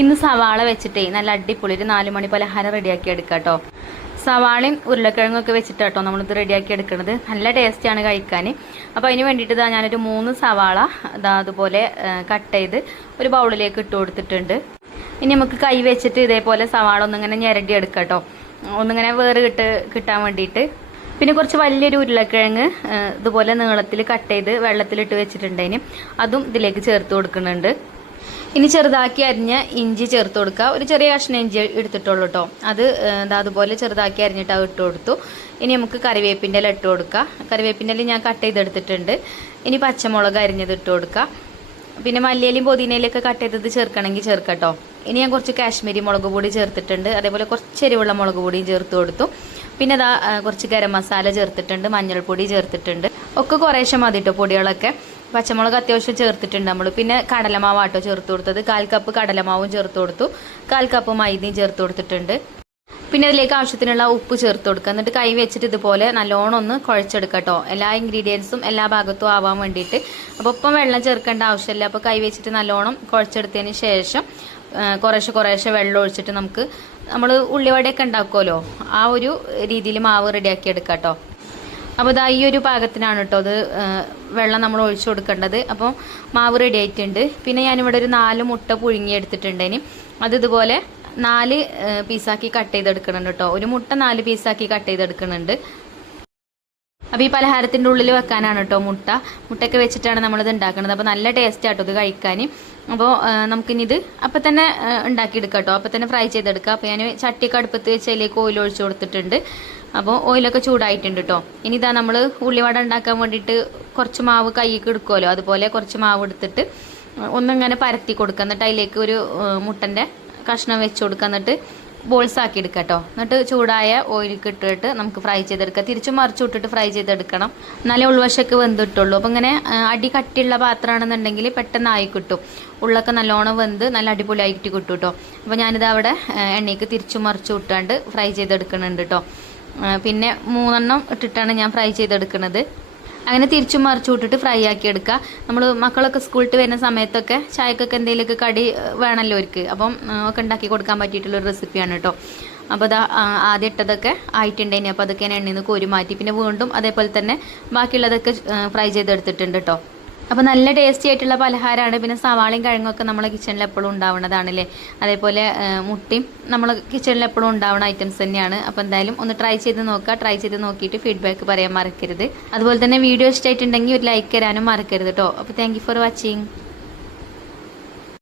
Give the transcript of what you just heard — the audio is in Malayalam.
ഇന്ന് സവാള വെച്ചിട്ടേ നല്ല അടിപൊളി ഒരു 4 മണി പലഹാരം റെഡിയാക്കി എടുക്കാം കേട്ടോ. സവാളയും ഉരുളക്കിഴങ്ങൊക്കെ വെച്ചിട്ട് കേട്ടോ നമ്മളിത് റെഡിയാക്കി എടുക്കുന്നത്. നല്ല ടേസ്റ്റിയാണ് കഴിക്കാൻ. അപ്പോൾ അതിന് വേണ്ടിയിട്ട് ഞാനൊരു 3 സവാള അതുപോലെ കട്ട് ചെയ്ത് ഒരു ബൗളിലേക്ക് ഇട്ട് കൊടുത്തിട്ടുണ്ട്. ഇനി നമുക്ക് കൈ വെച്ചിട്ട് ഇതേപോലെ സവാള ഒന്നിങ്ങനെ ഞെരടി എടുക്കാം കേട്ടോ, ഒന്നിങ്ങനെ വേറെ കിട്ടാൻ വേണ്ടിയിട്ട്. പിന്നെ കുറച്ച് വലിയൊരു ഉരുളക്കിഴങ്ങ് ഇതുപോലെ നീളത്തിൽ കട്ട് ചെയ്ത് വെള്ളത്തിലിട്ട് വെച്ചിട്ടുണ്ടതിന് അതും ഇതിലേക്ക് ചേർത്ത് കൊടുക്കുന്നുണ്ട്. ഇനി ചെറുതാക്കി അരിഞ്ഞ ഇഞ്ചി ചേർത്ത് കൊടുക്കുക. ഒരു ചെറിയ കഷ്ണം ഇഞ്ചി എടുത്തിട്ടുള്ളൂ കേട്ടോ, അത് അതുപോലെ ചെറുതാക്കി അരിഞ്ഞിട്ട് അത് ഇട്ട് കൊടുത്തു. ഇനി നമുക്ക് കറിവേപ്പിൻ്റെ ഇല ഇട്ട് കൊടുക്കുക. കറിവേപ്പിൻ്റെ ഇല ഞാൻ കട്ട് ചെയ്തെടുത്തിട്ടുണ്ട്. ഇനി പച്ചമുളക് അരിഞ്ഞത് ഇട്ട് കൊടുക്കുക. പിന്നെ മല്ലിയിലയും പുതിനയിലൊക്കെ കട്ട് ചെയ്തത് ചേർക്കണമെങ്കിൽ ചേർക്കട്ടോ. ഇനി ഞാൻ കുറച്ച് കാശ്മീരി മുളക് പൊടി ചേർത്തിട്ടുണ്ട്, അതേപോലെ കുറച്ച് എരിവുള്ള മുളക് പൊടിയും ചേർത്ത് കൊടുത്തു. പിന്നെ കുറച്ച് ഗരം മസാല ചേർത്തിട്ടുണ്ട്, മഞ്ഞൾപ്പൊടി ചേർത്തിട്ടുണ്ട്. ഒക്കെ കുറേശ്ശെ മതി കേട്ടോ പൊടികളൊക്കെ. പച്ചമുളക് അത്യാവശ്യം ചേർത്തിട്ടുണ്ട് നമ്മൾ. പിന്നെ കടലമാവാട്ടോ ചേർത്ത് കൊടുത്തത്. 1/4 കപ്പ് കടലമാവും ചേർത്ത് കൊടുത്തു, 1/4 കപ്പ് മൈദയും ചേർത്ത് കൊടുത്തിട്ടുണ്ട്. പിന്നെ അതിലേക്ക് ആവശ്യത്തിനുള്ള ഉപ്പ് ചേർത്ത് കൊടുക്കുക. എന്നിട്ട് കൈ വെച്ചിട്ട് ഇതുപോലെ നല്ലോണം ഒന്ന് കുഴച്ചെടുക്കുക കേട്ടോ, എല്ലാ ഇൻഗ്രീഡിയൻസും എല്ലാ ഭാഗത്തും ആവാൻ വേണ്ടിയിട്ട്. അപ്പോൾ ഒപ്പം വെള്ളം ചേർക്കേണ്ട ആവശ്യമില്ല. അപ്പോൾ കൈ വെച്ചിട്ട് നല്ലോണം കുഴച്ചെടുത്തതിന് ശേഷം കുറേശ്ശെ വെള്ളം ഒഴിച്ചിട്ട് നമ്മൾ ഉള്ളിവടയൊക്കെ ഉണ്ടാക്കുമല്ലോ, ആ ഒരു രീതിയിൽ മാവ് റെഡിയാക്കി എടുക്കാം കേട്ടോ. അപ്പോൾ ഈ ഒരു പാകത്തിനാണ് കേട്ടോ അത് വെള്ളം നമ്മൾ ഒഴിച്ചു കൊടുക്കേണ്ടത്. അപ്പോൾ മാവ് റെഡി ആയിട്ടുണ്ട്. പിന്നെ ഞാനിവിടെ ഒരു 4 മുട്ട പുഴുങ്ങിയെടുത്തിട്ടുണ്ടേന് അത് ഇതുപോലെ 4 പീസാക്കി കട്ട് ചെയ്തെടുക്കുന്നുണ്ട് കേട്ടോ. ഒരു മുട്ട 4 പീസാക്കി കട്ട് ചെയ്തെടുക്കുന്നുണ്ട്. അപ്പോൾ ഈ പലഹാരത്തിൻ്റെ ഉള്ളിൽ വെക്കാനാണ് കേട്ടോ മുട്ടയൊക്കെ വെച്ചിട്ടാണ് നമ്മളിത് ഉണ്ടാക്കുന്നത്. അപ്പോൾ നല്ല ടേസ്റ്റ് ആട്ടോ ഇത് കഴിക്കാൻ. അപ്പോൾ നമുക്കിനി ഇത് അപ്പം തന്നെ ഉണ്ടാക്കിയെടുക്കാം കേട്ടോ, അപ്പം തന്നെ ഫ്രൈ ചെയ്തെടുക്കാം. അപ്പോൾ ഞാൻ ചട്ടിയൊക്കെ അടുപ്പത്ത് വെച്ച് അതിലേക്ക് ഓയിൽ ഒഴിച്ചു കൊടുത്തിട്ടുണ്ട്. അപ്പോൾ ഓയിലൊക്കെ ചൂടായിട്ടുണ്ട് കേട്ടോ. ഇനി നമ്മൾ ഉള്ളിവട ഉണ്ടാക്കാൻ വേണ്ടിയിട്ട് കുറച്ച് മാവ് കൈയ്ക്ക് എടുക്കുമല്ലോ, അതുപോലെ കുറച്ച് മാവ് എടുത്തിട്ട് ഒന്നിങ്ങനെ പരത്തി കൊടുക്കുക. എന്നിട്ട് അതിലേക്ക് ഒരു മുട്ടൻ്റെ കഷ്ണം വെച്ച് കൊടുക്കുക. എന്നിട്ട് ബോൾസ് ആക്കി എടുക്കുക കേട്ടോ. എന്നിട്ട് ചൂടായ ഓയിലേക്ക് ഇട്ടിട്ട് നമുക്ക് ഫ്രൈ ചെയ്തെടുക്കാം. തിരിച്ചും മറിച്ചു ഇട്ടിട്ട് ഫ്രൈ ചെയ്തെടുക്കണം, നല്ല ഉൾവശമൊക്കെ വെന്തിട്ടുള്ളൂ. അപ്പോൾ ഇങ്ങനെ അടി കട്ടിയുള്ള പാത്രമാണെന്നുണ്ടെങ്കിൽ പെട്ടെന്ന് ആയി കിട്ടും. ഉള്ളൊക്കെ നല്ലോണം വെന്ത് നല്ല അടിപൊളിയായിട്ട് കിട്ടും കേട്ടോ. അപ്പോൾ ഞാനിത് അവിടെ എണ്ണയ്ക്ക് തിരിച്ചും മറിച്ചു ഇട്ടാണ്ട് ഫ്രൈ ചെയ്തെടുക്കുന്നുണ്ട് കേട്ടോ. പിന്നെ 3 എണ്ണം ഇട്ടിട്ടാണ് ഞാൻ ഫ്രൈ ചെയ്തെടുക്കുന്നത്. അങ്ങനെ തിരിച്ചും മറിച്ചു വിട്ടിട്ട് ഫ്രൈ ആക്കി എടുക്കുക. നമ്മൾ മക്കളൊക്കെ സ്കൂളിൽ വരുന്ന സമയത്തൊക്കെ ചായക്കൊക്കെ എന്തെങ്കിലുമൊക്കെ കടി വേണമല്ലോ അവർക്ക്, അപ്പം ഒക്കെ ഉണ്ടാക്കി കൊടുക്കാൻ പറ്റിയിട്ടുള്ളൊരു റെസിപ്പിയാണ് കേട്ടോ. അപ്പോൾ ആദ്യം ഇട്ടതൊക്കെ ആയിട്ടുണ്ടെങ്കിൽ അപ്പോൾ അതൊക്കെ ഞാൻ എണ്ണയിൽ നിന്ന് കോരി മാറ്റി. പിന്നെ വീണ്ടും അതേപോലെ തന്നെ ബാക്കിയുള്ളതൊക്കെ ഫ്രൈ ചെയ്തെടുത്തിട്ടുണ്ട് കേട്ടോ. അപ്പോൾ നല്ല ടേസ്റ്റി ആയിട്ടുള്ള പലഹാരമാണ്. പിന്നെ സവാളയും കിഴങ്ങൊക്കെ നമ്മളെ കിച്ചണിൽ എപ്പോഴും ഉണ്ടാവുന്നതാണല്ലേ. അതേപോലെ മുട്ടയും നമ്മളെ കിച്ചണിൽ എപ്പോഴും ഉണ്ടാവുന്ന ഐറ്റംസ് തന്നെയാണ്. അപ്പോൾ എന്തായാലും ഒന്ന് ട്രൈ ചെയ്ത് നോക്കുക. ട്രൈ ചെയ്ത് നോക്കിയിട്ട് ഫീഡ്ബാക്ക് പറയാൻ മറക്കരുത്. അതുപോലെ തന്നെ വീഡിയോ ഇഷ്ടമായിട്ടുണ്ടെങ്കിൽ ഒരു ലൈക്ക് തരാനും മറക്കരുത് കേട്ടോ. അപ്പോൾ താങ്ക് യു ഫോർ വാച്ചിങ്.